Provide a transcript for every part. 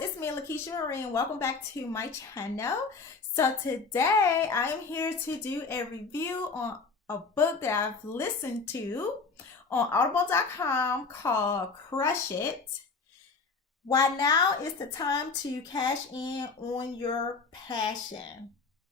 it's me, lakitiamarie, and welcome back to my channel. So today I am here to do a review on a book that I've listened to on audible.com called Crush It. Why now is the time to cash in on your passion.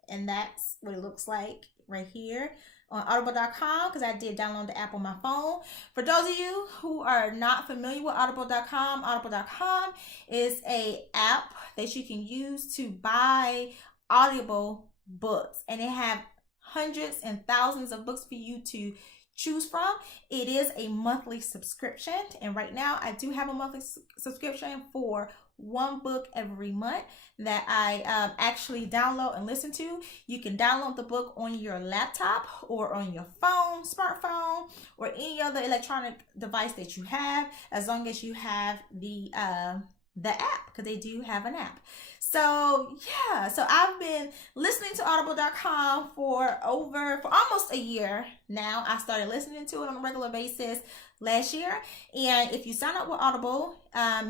And that's what it looks like right here on audible.com, because I did download the app on my phone. For those of you who are not familiar with audible.com, audible.com is a app that you can use to buy Audible books, and it have hundreds and thousands of books for you to choose from. It is a monthly subscription, and right now I do have a monthly subscription for one book every month that I actually download and listen to. You can download the book on your laptop or on your phone, smartphone, or any other electronic device that you have, as long as you have the app, because they do have an app. So yeah, so I've been listening to audible.com for almost a year now. I started listening to it on a regular basis last year, and if you sign up with Audible,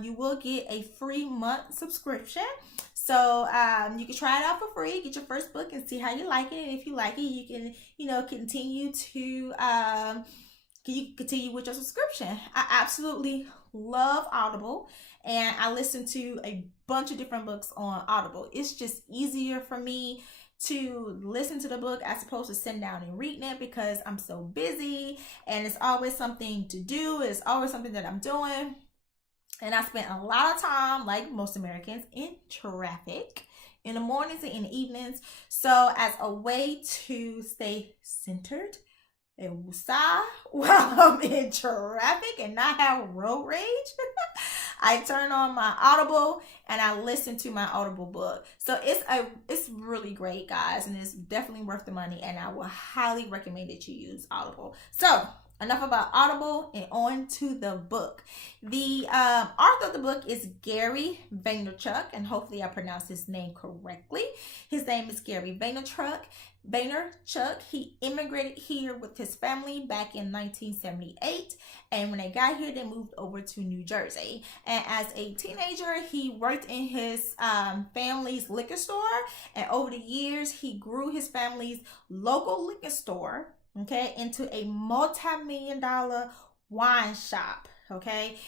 you will get a free month subscription. So you can try it out for free, get your first book, and see how you like it. And if you like it, you can continue to continue with your subscription. I absolutely love Audible, and I listen to a bunch of different books on Audible. It's just easier for me to listen to the book as opposed to sitting down and reading it, because I'm so busy and it's always something to do. It's always something that I'm doing. And I spent a lot of time, like most Americans, in traffic in the mornings and in the evenings. So as a way to stay centered and woosah while I'm in traffic and not have road rage, I turn on my Audible and I listen to my Audible book. So it's really great, guys, and it's definitely worth the money, and I will highly recommend that you use Audible. So enough about Audible and on to the book. The author of the book is Gary Vaynerchuk, and hopefully I pronounced his name correctly. His name is Gary Vaynerchuk. He immigrated here with his family back in 1978, and when they got here, they moved over to New Jersey. And as a teenager, he worked in his family's liquor store, and over the years, he grew his family's local liquor store, okay, into a multi-million-dollar wine shop, okay.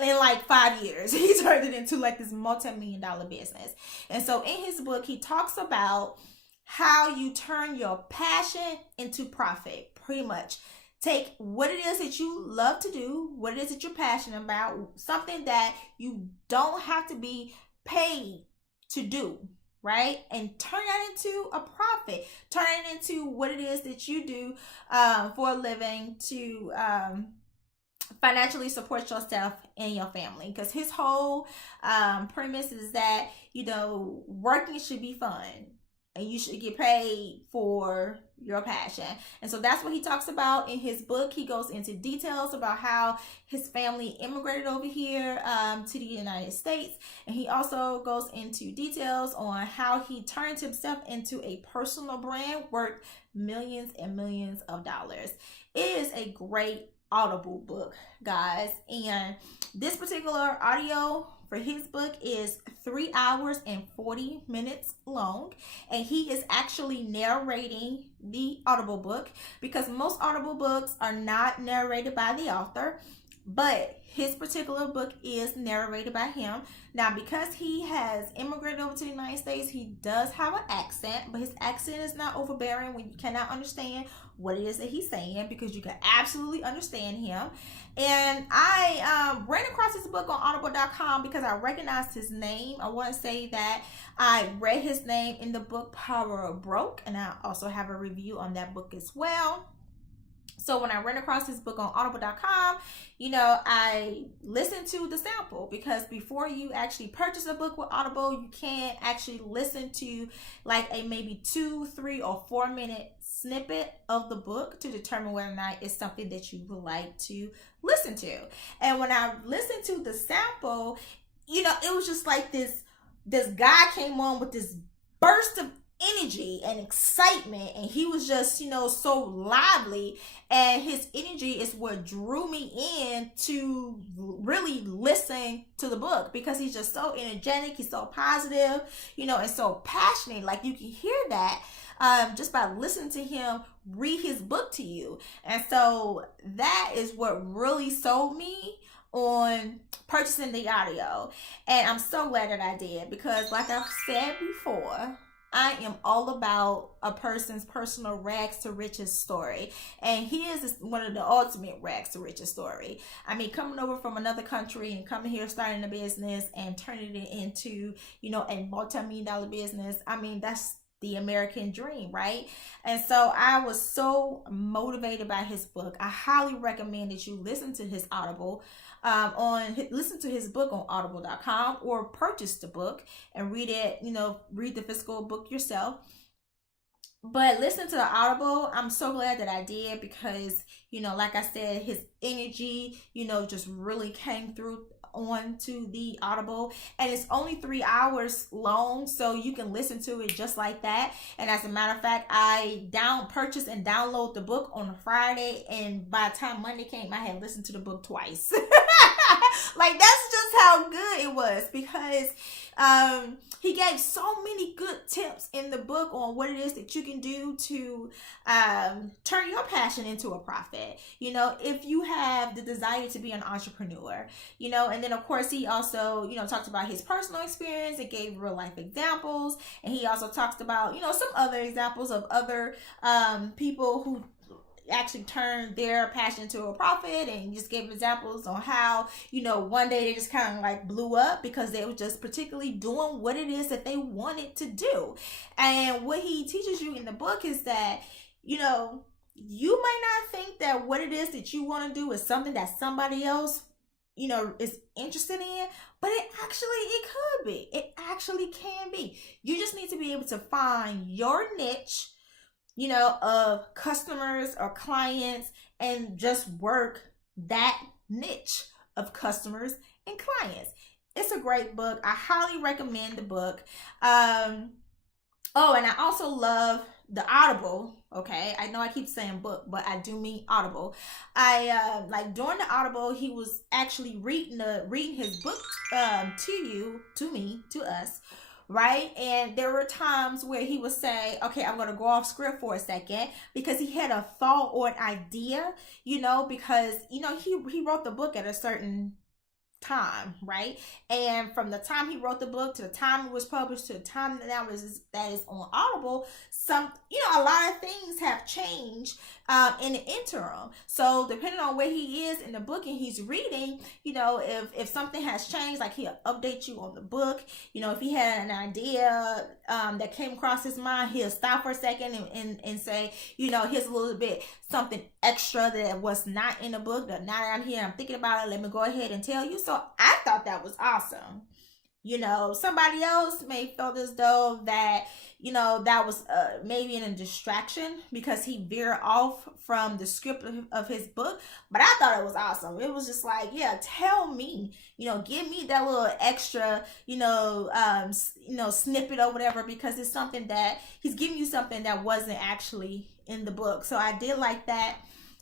In like 5 years, he turned it into like this multi-million-dollar business. And so in his book, he talks about how you turn your passion into profit. Pretty much take what it is that you love to do, what it is that you're passionate about, something that you don't have to be paid to do, right? And turn that into a profit. Turn it into what it is that you do for a living to financially support yourself and your family. Because his whole premise is that, working should be fun, and you should get paid for your passion. And so that's what he talks about in his book. He goes into details about how his family immigrated over here to the United States. And he also goes into details on how he turned himself into a personal brand worth millions and millions of dollars. It is a great Audible book, guys. And this particular audio for his book is 3 hours and 40 minutes long, and he is actually narrating the Audible book, because most Audible books are not narrated by the author, but his particular book is narrated by him. Now, because he has immigrated over to the United States, he does have an accent, but his accent is not overbearing when you cannot understand what it is that he's saying, because you can absolutely understand him. And I ran across this book on audible.com because I recognized his name. I want to say that I read his name in the book Power of Broke, and I also have a review on that book as well. So when I ran across this book on audible.com, I listened to the sample, because before you actually purchase a book with Audible, you can't actually listen to like a maybe 2, 3, or 4 minute snippet of the book to determine whether or not it's something that you would like to listen to. And when I listened to the sample, it was just like this guy came on with this burst of energy and excitement, and he was just, you know, so lively, and his energy is what drew me in to really listen to the book, because he's just so energetic, he's so positive, you know, and so passionate. Like, you can hear that just by listening to him read his book to you. And so that is what really sold me on purchasing the audio. And I'm so glad that I did, because like I've said before, I am all about a person's personal rags to riches story. And his is one of the ultimate rags to riches story. I mean, coming over from another country and coming here, starting a business and turning it into, you know, a multi-million-dollar business. I mean, that's the American dream, right? And so I was so motivated by his book. I highly recommend that you listen to his Audible. Listen to his book on audible.com, or purchase the book and read it, you know, read the physical book yourself. But listen to the Audible. I'm so glad that I did, because, you know, like I said, his energy, you know, just really came through onto the Audible. And it's only 3 hours long, so you can listen to it just like that. And as a matter of fact, I purchased and download the book on a Friday, and by the time Monday came, I had listened to the book twice. Like, that's just how good it was, because he gave so many good tips in the book on what it is that you can do to turn your passion into a profit, you know, if you have the desire to be an entrepreneur, you know. And then of course he also, you know, talked about his personal experience and gave real life examples. And he also talks about, you know, some other examples of other people who actually turned their passion into a profit, and just gave examples on how, you know, one day they just kind of like blew up because they were just particularly doing what it is that they wanted to do. And what he teaches you in the book is that, you know, you might not think that what it is that you want to do is something that somebody else, you know, is interested in, but it could be. It actually can be. You just need to be able to find your niche, you know, of customers or clients, and just work that niche of customers and clients. It's a great book. I highly recommend the book. Oh, and I also love the Audible. Okay, I know I keep saying book, but I do mean Audible. I like during the Audible, he was actually reading his book to us. Right? And there were times where he would say, okay, I'm going to go off script for a second, because he had a thought or an idea, you know, because, you know, he wrote the book at a certain time, right? And from the time he wrote the book to the time it was published to the time that is on Audible, a lot of things have changed in the interim. So depending on where he is in the book and he's reading, you know, if something has changed, like he'll update you on the book. You know, if he had an idea that came across his mind, he'll stop for a second and say, you know, here's a little bit something extra that was not in the book, that now that I'm here, I'm thinking about it, let me go ahead and tell you. So I thought that was awesome. You know, somebody else may feel as though that, you know, that was maybe in a distraction because he veered off from the script of his book. But I thought it was awesome. It was just like, yeah, tell me, you know, give me that little extra, snippet or whatever, because it's something that he's giving you something that wasn't actually in the book. So I did like that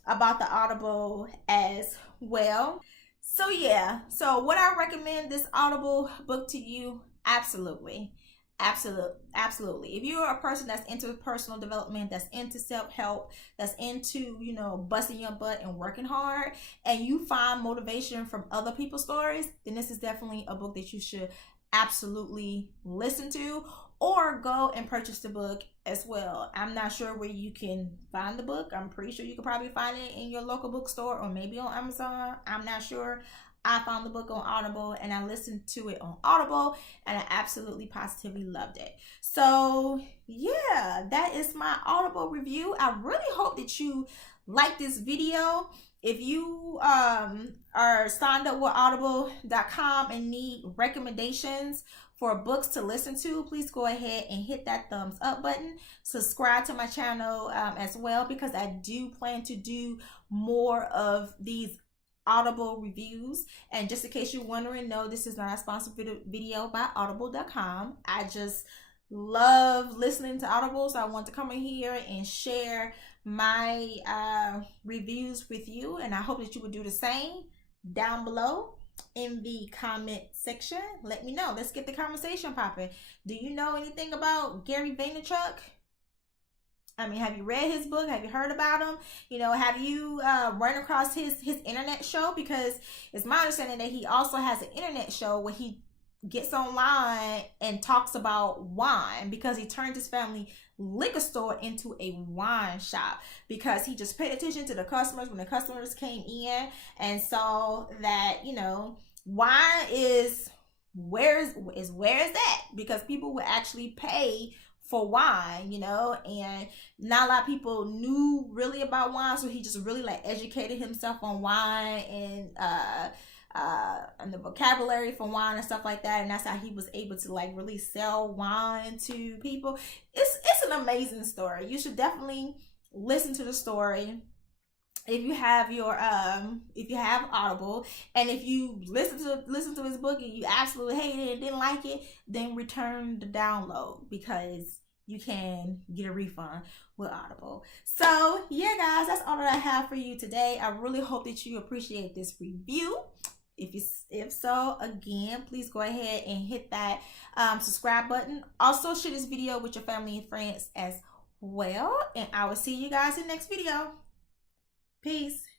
about the Audible as well. So yeah, so would I recommend this Audible book to you? Absolutely. Absolutely. If you're a person that's into personal development, that's into self-help, that's into, you know, busting your butt and working hard, and you find motivation from other people's stories, then this is definitely a book that you should absolutely listen to, or go and purchase the book as well. I'm not sure where you can find the book. I'm pretty sure you could probably find it in your local bookstore or maybe on Amazon. I'm not sure. I found the book on Audible and I listened to it on Audible and I absolutely positively loved it. So yeah, that is my Audible review. I really hope that you like this video. If you are signed up with audible.com and need recommendations for books to listen to, please go ahead and hit that thumbs up button. Subscribe to my channel as well, because I do plan to do more of these Audible reviews. And just in case you're wondering, no, this is not a sponsored video by audible.com. I just love listening to Audible, so I want to come in here and share my reviews with you, and I hope that you would do the same down below in the comment section. Let me know. Let's get the conversation popping. Do you know anything about Gary Vaynerchuk? I mean, have you read his book? Have you heard about him? You know, have you run across his internet show? Because it's my understanding that he also has an internet show where he gets online and talks about wine, because he turned his family liquor store into a wine shop, because he just paid attention to the customers when the customers came in and saw that, you know, wine is where is that, because people would actually pay for wine, you know, and not a lot of people knew really about wine, so he just really like educated himself on wine and the vocabulary for wine and stuff like that, and that's how he was able to like really sell wine to people. It's an amazing story. You should definitely listen to the story if you have your if you have Audible, and if you listen to his book and you absolutely hated it and didn't like it, then return the download, because you can get a refund with Audible. So yeah, guys, that's all that I have for you today. I really hope that you appreciate this review. If so, again, please go ahead and hit that subscribe button. Also, share this video with your family and friends as well. And I will see you guys in the next video. Peace.